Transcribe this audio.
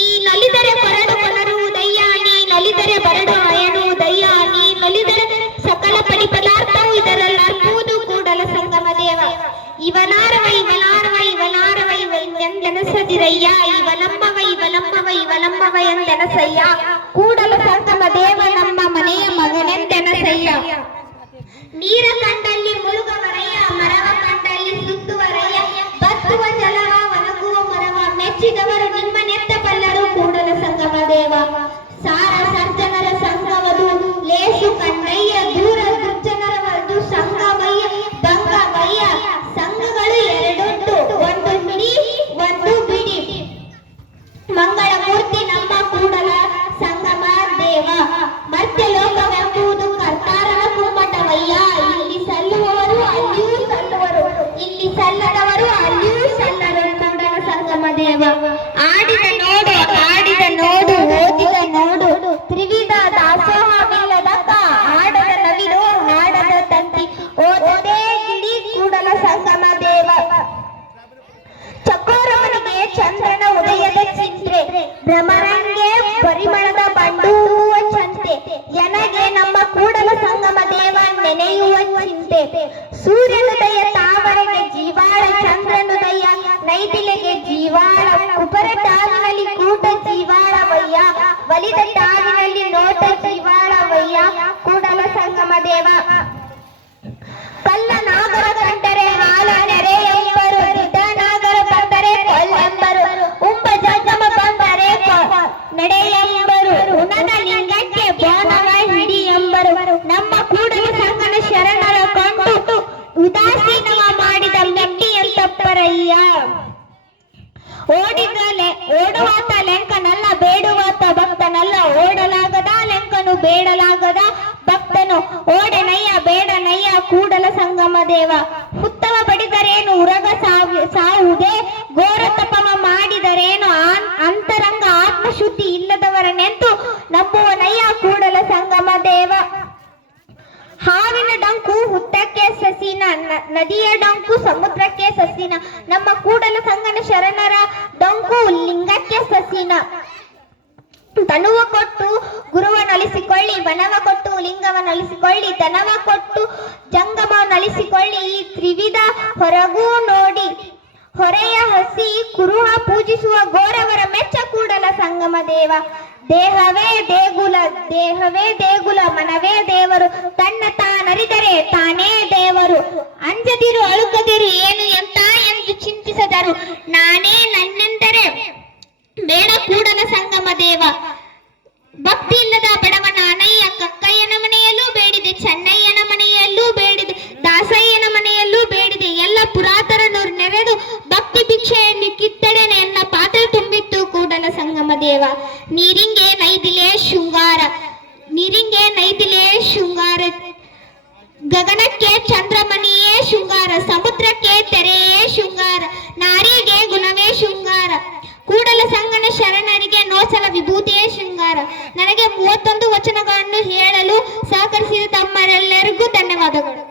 ನೀನೊಲಿದರೆ ಕೊರಡು ಕೊನರುವುದಯ್ಯ, ನೀನೊಲಿದರೆ ಬರಡು ಅಯನುವುದಯ್ಯ, ನೀನೊಲಿದರೆ ಸಕಲ ಪಡಿ ಪದಾರ್ಥವು ಇದರಲ್ಲರ್ಪುವುದು ಕೂಡಲ ಸಂಗಮ ದೇವ. ಇವನಾರವ ಇವನಾರವ ಇವನಾರವ ಎಂದೆನಸದಿರಯ್ಯ, ಇವನಮ್ಮವ ಇವನಮ್ಮವ ಇವನಮ್ಮವ ಎಂದೆನಸಯ್ಯ. ಕೂಡಲ ಸಂಗಮ ದೇವ ನಮ್ಮ ಮನೆಯ ಮಗನೆಂದೆನಸಯ್ಯ. ನೀರ ಕಂಡಲ್ಲಿ ಮುಳುಗವರಯ್ಯ, ಮರವ ಕಂಡಲ್ಲಿ ಸುತ್ತುವರಯ್ಯ, ಬತ್ತುವ ಜಲವ ಒಣಗುವ ಮರವ ಮೆಚ್ಚಿದವರು ನಿಮ್ಮ ನೆತ್ತ ಬಲ್ಲರು ಕೂಡಲ ಸಂಗಮ ದೇವ. ಸಾರ ಸಜ್ಜನರ ಸಂಗವದು ಲೇಸು ಕಣ್ಣಯ್ಯ, ದೂರ ದುರ್ಜನರ ವರದು ಸಂಗಮಯ್ಯ ಭಂಗಮಯ್ಯ. ಸಂಘಗಳು ಎರಡುಂಟು, ಒಂದು ಮಿಡಿ ಒಂದು ಬಿಡಿ. ಮಂಗಳ ಮೂರ್ತಿ ನಮ್ಮ ಕೂಡಲ ಸಂಗಮ ದೇವ. ಮತ್ತೆ ಲೋಕವೆಂಬುದು ಕರ್ತಾರನ ಕುಮ್ಮಟವಯ್ಯ, ಇಲ್ಲಿ ಸಲ್ಲುವವರು ಅಲ್ಲಿಯೂ ಸಲ್ಲುವರು, ಇಲ್ಲಿ ಸಲ್ಲದವರು ಅಲ್ಲಿಯೂ ಸಲ್ಲರು ಕೂಡಲ ಸಂಗಮ ದೇವ. ಆಡಿದ ನೋಡು ಆಡಿದ ನೋಡು ಓದಿದ ನೋಡು, ತ್ರಿವಿಧ ದಾಸೋಹವಿಲ್ಲದಕ್ಕ ಆಡದ ನವಿಲು ಹಾಡದ ತಂತಿ, ಓದದೆ ಗಿಡಿ ಕೂಡಲ ಸಂಗಮ ದೇವ. ಚಕೋರವನಿಗೆ ಚಂದ್ರನ ಉದಯದ ಚಿಂತೆ, ಭ್ರಮರಂಗೆ ಪರಿಮಳದ ಬಂಡುವ ಚಂತೆ, ಎನಗೆ ನಮ್ಮ ಕೂಡಲ ಸಂಗಮ ದೇವ ನೆನೆಯುವ ಚಿಂತೆ. ಸೂರ್ಯನುದಯ ತಾವರೆಗೆ ಜೀವಾಳ, ಚಂದ್ರನುದಯ ನೈದಿಲೆಗೆ ಜೀವಾಳ, ಉಪರ ಟಾವಿನಲ್ಲಿ ಕೂಟ ಜೀವಾಳವಯ್ಯ, ಬಲಿದ ಟಾವಿನಲ್ಲಿ ನೋಟ ಜೀವಾಳವಯ್ಯ ಕೂಡಲ ಸಂಗಮ ದೇವ. ಕಲ್ಲ ನಾಗರ ಕಂಡರೆ ಹಾಲ ನೆರೆ ಎಂಬರು, ದಿಟ ನಾಗರ ಬಂದರೆ ಕೊಲ್ಲೆಂಬರು, ಉಂಬ ಜಗಮ ಬಂದರೆ ನಡೆ ಎಂಬರು, ಉಣದ ಲಿಂಗಕ್ಕೆ ಬೋನವ ಹಿಡಿ ಎಂಬರು. ನಮ್ಮ ಕೂಡಲ ಸಂಗನ ಶರಣರ ಕೊಂಡು ಉದಾಸೀನವ ಮಾಡಿದ ಮೆಟ್ಟಿ ಎಂತಪ್ಪರಯ್ಯ. ಓಡುವಾತ ಲೆಂಕನಲ್ಲ, ಬೇಡುವಾತ ಭಕ್ತನಲ್ಲ, ಓಡಲಾಗದ ಲೆಂಕನು ಬೇಡಲಾಗದ ಭಕ್ತನು, ಓಡೆನಯ್ಯ ಬೇಡನಯ್ಯ ಕೂಡಲ ಸಂಗಮ ದೇವ. ಹುತ್ತವ ಬಡಿದರೇನು ಉರಗ ಸಾವುದೇ, ಘೋರ ತಪವ ಮಾಡಿದರೇನು ಅಂತರಂಗ ಆತ್ಮಶುದ್ಧಿ ಇಲ್ಲದವರನೆಂತು ನಂಬುವನಯ್ಯ ಕೂಡಲ ಸಂಗಮ ದೇವ. ಹಾವಿನ ಡಂಕು ಹುತ್ತಕ್ಕೆ ಸಸಿನ, ನದಿಯ ಡಂಕು ಸಮುದ್ರಕ್ಕೆ ಸಸಿನ, ನಮ್ಮ ಕೂಡಲ ಸಂಗನ ಶರಣರ ಡಂಕು ಲಿಂಗಕ್ಕೆ ಸಸಿನ. ತನುವ ಕೊಟ್ಟು ಗುರುವನೊಲಿಸಿಕೊಳ್ಳಿ, ವನವ ಕೊಟ್ಟು ಲಿಂಗವನೊಲಿಸಿಕೊಳ್ಳಿ, ಧನವ ಕೊಟ್ಟು ಜಂಗಮವನೊಲಿಸಿಕೊಳ್ಳಿ, ಈ ತ್ರಿವಿಧ ಹೊರಗೂ ನೋಡಿ ಹೊರೆಯ ಹಸಿ ಕುರುಹ ಪೂಜಿಸುವ ಗೋರವರ ಮೆಚ್ಚ ಕೂಡಲ ಸಂಗಮ ದೇವ. ದೇಹವೇ ದೇಗುಲ ದೇಹವೇ ದೇಗುಲ, ಮನವೇ ದೇವರು, ತನ್ನ ತಾನರಿದರೆ ತಾನೇ ದೇವರು. ಅಂಜದಿರು ಅಳುಕದಿರು ಏನು ಎಂತ ಎಂದು ಚಿಂತಿಸದರು, ನಾನೇ ನನ್ನೆಂದರೆ ಬೇಡ ಕೂಡಲ ಸಂಗಮ ದೇವ. ಭಕ್ತಿ ಇಲ್ಲದ ಬಡವನ ಅನಯ್ಯ, ಕಕ್ಕಯ್ಯನ ಮನೆಯಲ್ಲೂ ಬೇಡಿದೆ, ಚೆನ್ನಯ್ಯನ ಮನೆಯಲ್ಲೂ ಬೇಡಿದೆ, ದಾಸಯ್ಯನ ಮನೆಯಲ್ಲೂ ಬೇಡಿದೆ. ಎಲ್ಲ ಪುರಾತನರು ನೆರೆದು ಭಕ್ತಿ ಭಿಕ್ಷೆಯನ್ನು ಕಿತ್ತಡೆ ಎನ್ನ ಪಾತ್ರೆ ತುಂಬಿತ್ತು ಕೂಡಲ ಸಂಗಮ ದೇವ. ನೀರಿಂಗೆ ನೈದಿಲೆ ಶೃಂಗಾರ, ನೀರಿಂಗೆ ನೈದಿಲೆ ಶೃಂಗಾರ, ಗಗನಕ್ಕೆ ಚಂದ್ರಮಣಿಯೇ ಶೃಂಗಾರ, ಸಮುದ್ರಕ್ಕೆ ತೆರೆಯೇ ಶೃಂಗಾರ, ನಾರಿಗೆ ಗುಣವೇ ಶೃಂಗಾರ. ಕೂಡಲ ಸಂಗನ ಶರಣರಿಗೆ ನೋಸಲ ವಿಭೂತಿಯೇ ಶೃಂಗಾರ. ನನಗೆ 31 ವಚನಗಳನ್ನು ಹೇಳಲು ಸಹಕರಿಸಿದ ತಮ್ಮರೆಲ್ಲರಿಗೂ ಧನ್ಯವಾದಗಳು.